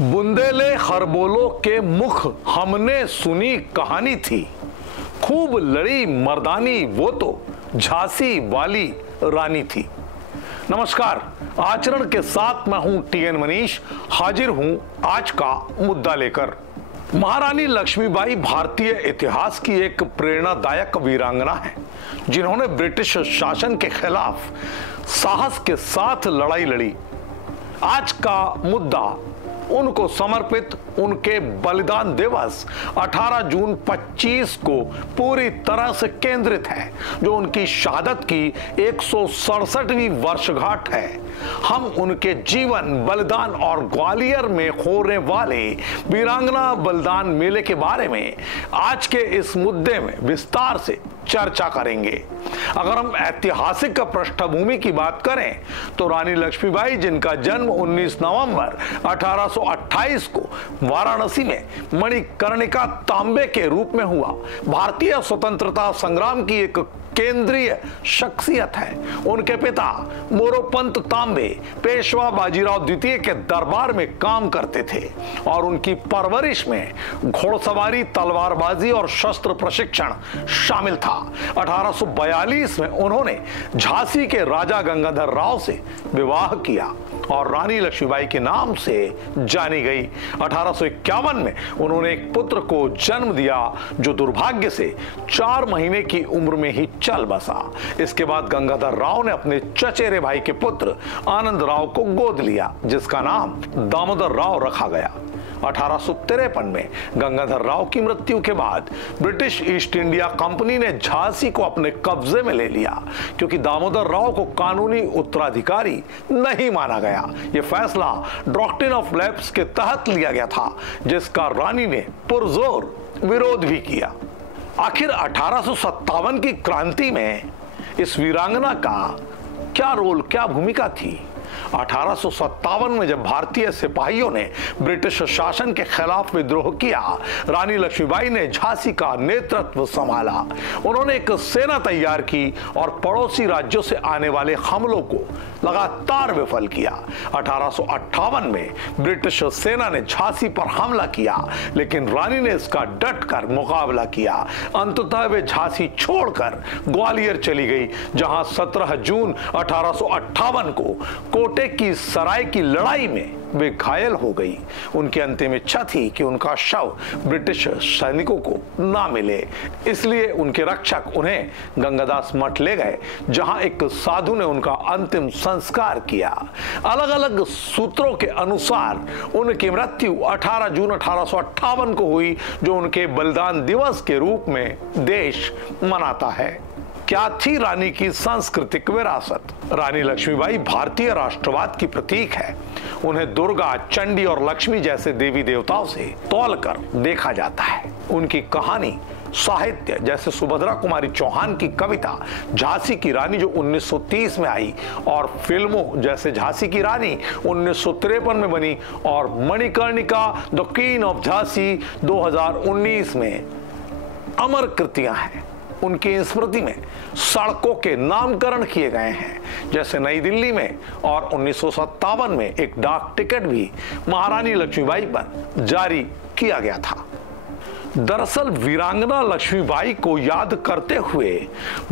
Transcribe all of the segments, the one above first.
बुंदेले खरबोलों के मुख हमने सुनी कहानी थी, खूब लड़ी मर्दानी वो तो झांसी वाली रानी थी। नमस्कार, आचरण के साथ मैं हूं टीएन मनीष, हाजिर हूं आज का मुद्दा लेकर। महारानी लक्ष्मीबाई भारतीय इतिहास की एक प्रेरणादायक वीरांगना है, जिन्होंने ब्रिटिश शासन के खिलाफ साहस के साथ लड़ाई लड़ी। आज का मुद्दा उनको समर्पित उनके बलिदान दिवस 18 जून 25 को पूरी तरह से केंद्रित है, जो उनकी शहादत की 167वीं वर्षगांठ है। हम उनके जीवन, बलिदान और ग्वालियर में होने वाले वीरांगना बलिदान मेले के बारे में आज के इस मुद्दे में विस्तार से चर्चा करेंगे। अगर हम ऐतिहासिक पृष्ठभूमि की बात करें तो रानी लक्ष्मीबाई, जिनका जन्म 19 नवंबर 1828 को वाराणसी में मणिकर्णिका तांबे के रूप में हुआ, भारतीय स्वतंत्रता संग्राम की एक केंद्रीय शख्सियत है। उनके पिता मोरोपंत तांबे पेशवा बाजीराव द्वितीय के दरबार में काम करते थे और उनकी परवरिश में घोड़सवारी, तलवारबाजी और शस्त्र प्रशिक्षण शामिल था। 1842 में उन्होंने झांसी के राजा गंगाधर राव से विवाह किया और रानी लक्ष्मीबाई के नाम से जानी गई। 1851 में उन्होंने एक पुत्र को जन्म दिया, जो दुर्भाग्य से 4 महीने की उम्र में ही चल बसा। इसके बाद गंगाधर राव ने अपने चचेरे भाई के पुत्र आनंद राव को गोद लिया, जिसका नाम दामोदर राव रखा गया। 1853 में गंगाधर राव की मृत्यु के बाद ब्रिटिश ईस्ट इंडिया कंपनी ने झांसी को अपने कब्जे में ले लिया, क्योंकि दामोदर राव को कानूनी उत्तराधिकारी नहीं माना गया। यह फैसला डॉक्ट्रिन ऑफ लैप्स के तहत लिया गया था, जिसका रानी ने पुरजोर विरोध भी किया। आखिर 1857 की क्रांति में इस वीरांगना का क्या रोल, क्या भूमिका थी? 1857 में जब भारतीय सिपाहियों ने ब्रिटिश शासन के खिलाफ विद्रोह किया, रानी लक्ष्मीबाई ने झांसी का नेतृत्व संभाला। उन्होंने एक सेना तैयार की और पड़ोसी राज्यों से आने वाले हमलों को लगातार विफल किया। 1858 में ब्रिटिश सेना ने झांसी पर हमला किया, लेकिन रानी ने इसका डटकर मुकाबला किया। अंततः वे झांसी छोड़कर ग्वालियर चली गई, जहां 17 जून 1858 को कोटे की सराय की लड़ाई में वे घायल हो गई। उनकी अंतिम इच्छा थी कि उनका शव ब्रिटिश सैनिकों को ना मिले, इसलिए उनके रक्षक उन्हें गंगादास मठ ले गए, जहां एक साधु ने उनका अंतिम संस्कार किया। अलग अलग सूत्रों के अनुसार उनकी मृत्यु 18 जून 1858 को हुई, जो उनके बलिदान दिवस के रूप में देश मनाता है। क्या थी रानी की सांस्कृतिक विरासत? रानी लक्ष्मीबाई भारतीय राष्ट्रवाद की प्रतीक है। उन्हें दुर्गा, चंडी और लक्ष्मी जैसे देवी देवताओं से तौलकर देखा जाता है। उनकी कहानी, साहित्य, जैसे सुभद्रा कुमारी चौहान की कविता झांसी की रानी, जो 1930 में आई, और फिल्मों जैसे झांसी की रानी 1953 में बनी, और Manikarnika the queen of Jhansi 2019 में अमर कृतियां हैं। उनकी स्मृति में सड़कों के नामकरण किए गए हैं, जैसे नई दिल्ली में, और 1957 में एक डाक टिकट भी महारानी लक्ष्मीबाई पर जारी किया गया था। दरअसल वीरांगना लक्ष्मीबाई को याद करते हुए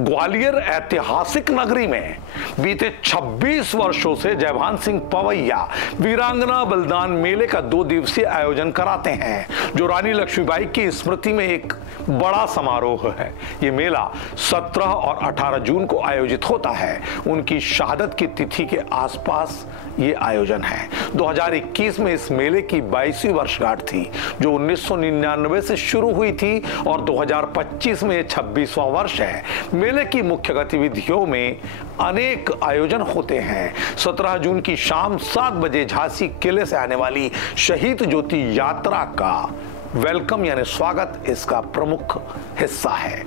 ग्वालियर ऐतिहासिक नगरी में बीते 26 वर्षों से जयभान सिंह पवैया वीरांगना बलिदान मेले का 2 दिवसीय आयोजन कराते हैं, जो रानी लक्ष्मीबाई की स्मृति में एक बड़ा समारोह है। ये मेला 17 और 18 जून को आयोजित होता है। उनकी शहादत की तिथि के आसपास ये आयोजन है। 2021 में इस मेले की 22वीं वर्षगांठ थी, जो 1999 से शुरू हुई थी, और 2025 में 26वां वर्ष है। मेले की मुख्य गतिविधियों में अनेक आयोजन होते हैं। 17 जून की शाम 7 बजे झांसी किले से आने वाली शहीद ज्योति यात्रा का वेलकम यानी स्वागत इसका प्रमुख हिस्सा है।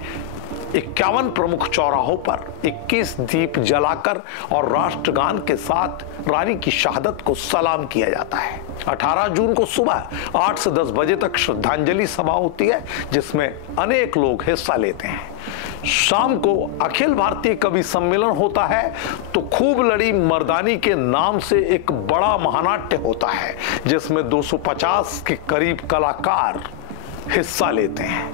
51 प्रमुख चौराहों पर 21 दीप जलाकर और राष्ट्रगान के साथ रानी की शहादत को सलाम किया जाता है। 18 जून को सुबह 8 से 10 बजे तक श्रद्धांजलि सभा होती है, जिसमें अनेक लोग हिस्सा लेते हैं। शाम को अखिल भारतीय कवि सम्मेलन होता है तो खूब लड़ी मर्दानी के नाम से एक बड़ा महानाट्य होता है जिसमें 250 के करीब कलाकार हिस्सा लेते हैं।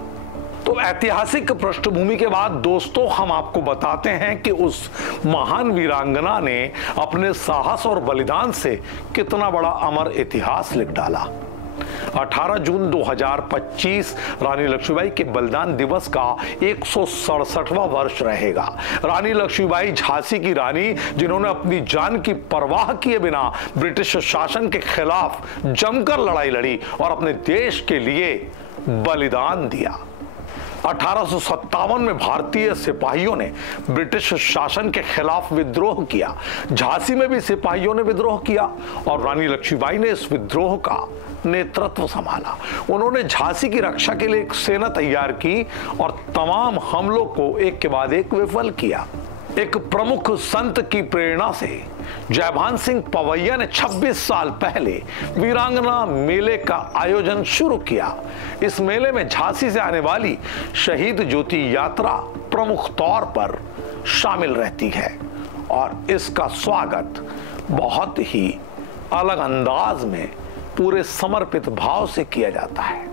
तो ऐतिहासिक पृष्ठभूमि के बाद दोस्तों हम आपको बताते हैं कि उस महान वीरांगना ने अपने साहस और बलिदान से कितना बड़ा अमर इतिहास लिख डाला। 18 जून 2025 रानी लक्ष्मीबाई के बलिदान दिवस का 167वां वर्ष रहेगा। रानी लक्ष्मीबाई झांसी की रानी जिन्होंने अपनी जान की परवाह किए बिना ब्रिटिश शासन के खिलाफ जमकर लड़ाई लड़ी और अपने देश के लिए बलिदान दिया। 1857 में भारतीय सिपाहियों ने ब्रिटिश शासन के खिलाफ विद्रोह किया। झांसी में भी सिपाहियों ने विद्रोह किया और रानी लक्ष्मीबाई ने इस विद्रोह का नेतृत्व संभाला। उन्होंने झांसी की रक्षा के लिए एक सेना तैयार की और तमाम हमलों को एक के बाद एक विफल किया। एक प्रमुख संत की प्रेरणा से जयभान सिंह पवैया ने 26 साल पहले वीरांगना मेले का आयोजन शुरू किया। इस मेले में झांसी से आने वाली शहीद ज्योति यात्रा प्रमुख तौर पर शामिल रहती है और इसका स्वागत बहुत ही अलग अंदाज में पूरे समर्पित भाव से किया जाता है।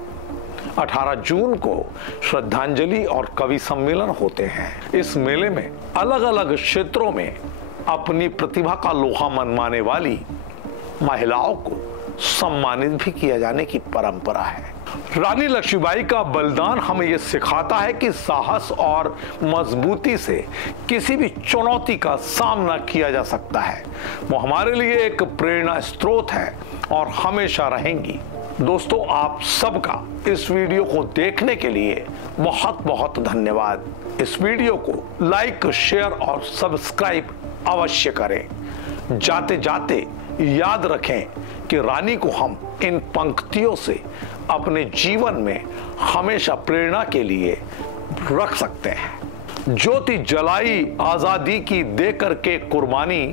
18 जून को श्रद्धांजलि और कवि सम्मेलन होते हैं। इस मेले में अलग अलग क्षेत्रों में अपनी प्रतिभा का लोहा मनवाने वाली महिलाओं को सम्मानित भी किया जाने की परंपरा है। रानी लक्ष्मीबाई का बलिदान हमें यह सिखाता है कि साहस और मजबूती से किसी भी चुनौती का सामना किया जा सकता है। वो हमारे लिए एक प्रेरणा स्रोत है और हमेशा रहेंगी। दोस्तों आप सबका इस वीडियो को देखने के लिए बहुत बहुत धन्यवाद। इस वीडियो को लाइक, शेयर और सब्सक्राइब अवश्य करें। जाते जाते याद रखें कि रानी को हम इन पंक्तियों से अपने जीवन में हमेशा प्रेरणा के लिए रख सकते हैं। ज्योति जलाई आजादी की दे करके कुर्बानी,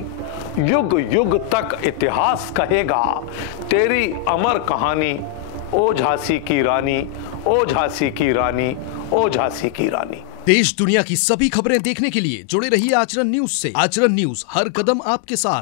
युग युग तक इतिहास कहेगा तेरी अमर कहानी। ओ झांसी की रानी, ओ झांसी की रानी, ओ झांसी की रानी। देश दुनिया की सभी खबरें देखने के लिए जुड़े रहिए आचरण न्यूज से। आचरण न्यूज, हर कदम आपके साथ।